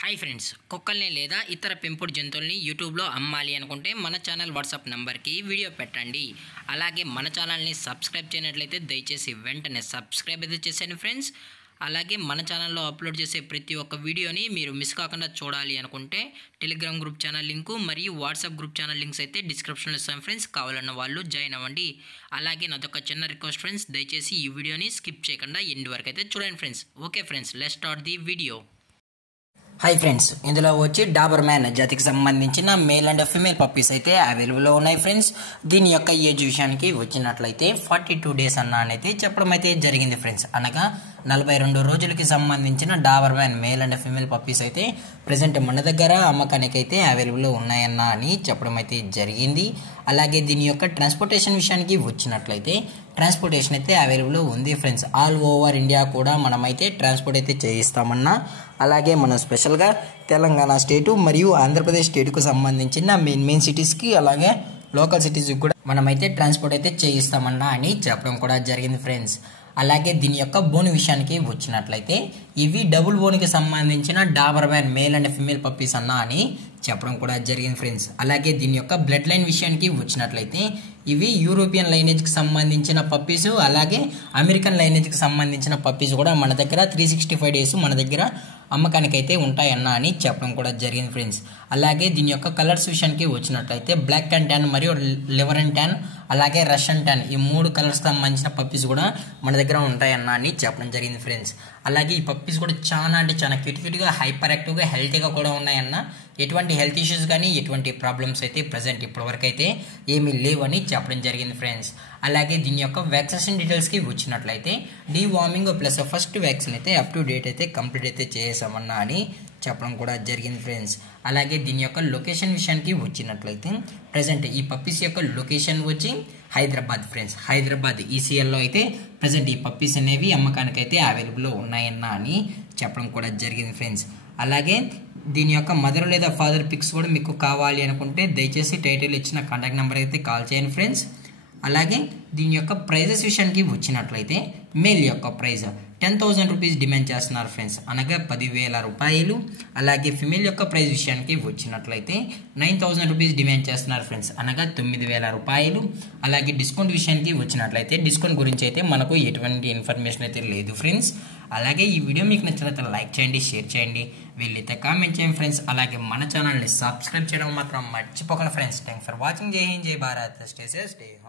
Hi friends, కుక్కల్ని లేదా ఇతర పెంపుడు జంతువుల్ని యూట్యూబ్లో అమ్మాలి అనుకుంటే మన ఛానల్ వాట్సాప్ నెంబర్కి వీడియో పెట్టండి. అలాగే మన ఛానల్ని సబ్స్క్రైబ్ చేయనట్లయితే దయచేసి వెంటనే సబ్స్క్రైబ్ అయితే చేసేయండి ఫ్రెండ్స్. అలాగే మన ఛానల్లో అప్లోడ్ చేసే ప్రతి ఒక్క వీడియోని మీరు మిస్ కాకుండా చూడాలి అనుకుంటే టెలిగ్రామ్ గ్రూప్ ఛానల్ లింకు మరియు వాట్సాప్ గ్రూప్ ఛానల్ లింక్స్ అయితే డిస్క్రిప్షన్లో ఇస్తాను ఫ్రెండ్స్. కావాలన్న వాళ్ళు జాయిన్ అవ్వండి. అలాగే నాదొక చిన్న రిక్వెస్ట్ ఫ్రెండ్స్, దయచేసి ఈ వీడియోని స్కిప్ చేయకుండా ఎండ్ వరకు అయితే చూడండి friends. Okay friends, let's start the video. Hi friends, ఇందులో వచ్చి డాబర్ మ్యాన్ జాతికి సంబంధించిన మేల్ అండ్ ఫీమేల్ పప్పీస్ అయితే అవైలబుల్లో ఉన్నాయి ఫ్రెండ్స్. దీని యొక్క ఏజ్ విషయానికి వచ్చినట్లయితే 42 డేస్ అనేది చెప్పడం అయితే జరిగింది ఫ్రెండ్స్. అనగా 42 రోజులకి సంబంధించిన Dabur man male and female puppies అయితే ప్రజెంట్ మన దగ్గర అమ్మకానికి అయితే అవైలబుల్లో ఉన్నాయన్న అని చెప్పడం అయితే జరిగింది. అలాగే దీని యొక్క ట్రాన్స్పోర్టేషన్ విషయానికి వచ్చినట్లయితే ట్రాన్స్పోర్టేషన్ అయితే అవైలబుల్లో ఉంది ఫ్రెండ్స్. ఆల్ ఓవర్ ఇండియా కూడా మనమైతే ట్రాన్స్పోర్ట్ అయితే చేయిస్తామన్నా. అలాగే మనం స్పెషల్గా తెలంగాణ స్టేటు మరియు ఆంధ్రప్రదేశ్ స్టేట్కు సంబంధించిన మెయిన్ సిటీస్కి అలాగే లోకల్ సిటీస్కి కూడా మనమైతే ట్రాన్స్పోర్ట్ అయితే చేయిస్తామన్నా అని చెప్పడం కూడా జరిగింది ఫ్రెండ్స్. అలాగే దీని యొక్క బోన్ విషయానికి వచ్చినట్లయితే ఇవి డబుల్ బోన్కి సంబంధించిన Dabur man male and female puppies అన్నా అని చెప్పడం కూడా జరిగింది ఫ్రెండ్స్. అలాగే దీని యొక్క బ్లడ్ లైన్ విషయానికి వచ్చినట్లయితే ఇవి యూరోపియన్ లైనేజ్కి సంబంధించిన పప్పీస్, అలాగే అమెరికన్ లైనేజ్కి సంబంధించిన పప్పీస్ కూడా మన దగ్గర 365 డేస్ మన దగ్గర అమ్మకానికి అయితే ఉంటాయన్న అని చెప్పడం కూడా జరిగింది ఫ్రెండ్స్. అలాగే దీని యొక్క కలర్స్ విషయానికి వచ్చినట్లయితే బ్లాక్ అండ్ ట్యాన్ మరియు లివర్ అండ్ ట్యాన్ అలాగే రష్యన్ ట్యాన్, ఈ 3 కలర్స్కి సంబంధించిన పప్పీస్ కూడా మన దగ్గర ఉంటాయన్న అని చెప్పడం జరిగింది ఫ్రెండ్స్. అలాగే ఈ పప్పీస్ కూడా చాలా అంటే చాలా క్యూట్గా హైపర్ యాక్టివ్గా హెల్తీగా కూడా ఉన్నాయన్న. ఎటువంటి హెల్త్ ఇష్యూస్ కానీ ఎటువంటి ప్రాబ్లమ్స్ అయితే ప్రజెంట్ ఇప్పటివరకు అయితే ఏమీ లేవని చెప్పడం జరిగింది ఫ్రెండ్స్. అలాగే దీని యొక్క వ్యాక్సినేషన్ డీటెయిల్స్కి వచ్చినట్లయితే డీవార్మింగ్ ప్లస్ ఫస్ట్ వ్యాక్సిన్ అయితే అప్ టు డేట్ అయితే కంప్లీట్ అయితే చేసామన్నా అని చెప్పడం కూడా జరిగింది ఫ్రెండ్స్. అలాగే దీని యొక్క లొకేషన్ విషయానికి వచ్చినట్లయితే ప్రజెంట్ ఈ పప్పీస్ యొక్క లొకేషన్ వచ్చి హైదరాబాద్ ఫ్రెండ్స్. హైదరాబాద్ ఈసీఎల్లో అయితే ప్రజెంట్ ఈ పప్పీస్ అనేవి అమ్మకానికి అయితే అవైలబుల్లో ఉన్నాయన్నా అని చెప్పడం కూడా జరిగింది ఫ్రెండ్స్. అలాగే దీని యొక్క మదర్ లేదా ఫాదర్ పిక్స్ కూడా మీకు కావాలి అనుకుంటే దయచేసి టైటిల్ ఇచ్చిన కాంటాక్ట్ నెంబర్ అయితే కాల్ చేయండి ఫ్రెండ్స్. అలాగే దీని యొక్క ప్రైజెస్ విషయానికి వచ్చినట్లయితే మేల్ యొక్క ప్రైజ్ 10,000 రూపీస్ డిమాండ్ చేస్తున్నారు ఫ్రెండ్స్, అనగా 10,000 రూపాయలు. అలాగే ఫిమేల్ యొక్క ప్రైజ్ విషయానికి వచ్చినట్లయితే 9,000 రూపీస్ డిమాండ్ చేస్తున్నారు ఫ్రెండ్స్, అనగా 9,000 రూపాయలు. అలాగే డిస్కౌంట్ విషయానికి వచ్చినట్లయితే డిస్కౌంట్ గురించి అయితే మనకు ఎటువంటి ఇన్ఫర్మేషన్ అయితే లేదు ఫ్రెండ్స్. అలాగే ఈ వీడియో మీకు నచ్చినట్లయితే లైక్ చేయండి, షేర్ చేయండి, వీళ్ళైతే కామెంట్ చేయండి ఫ్రెండ్స్. అలాగే మన ఛానల్ని సబ్స్క్రైబ్ చేయడం మాత్రం మర్చిపోకండి ఫ్రెండ్స్. Thanks for watching. జై హింద్, జై Bharat, stay safe, stay home.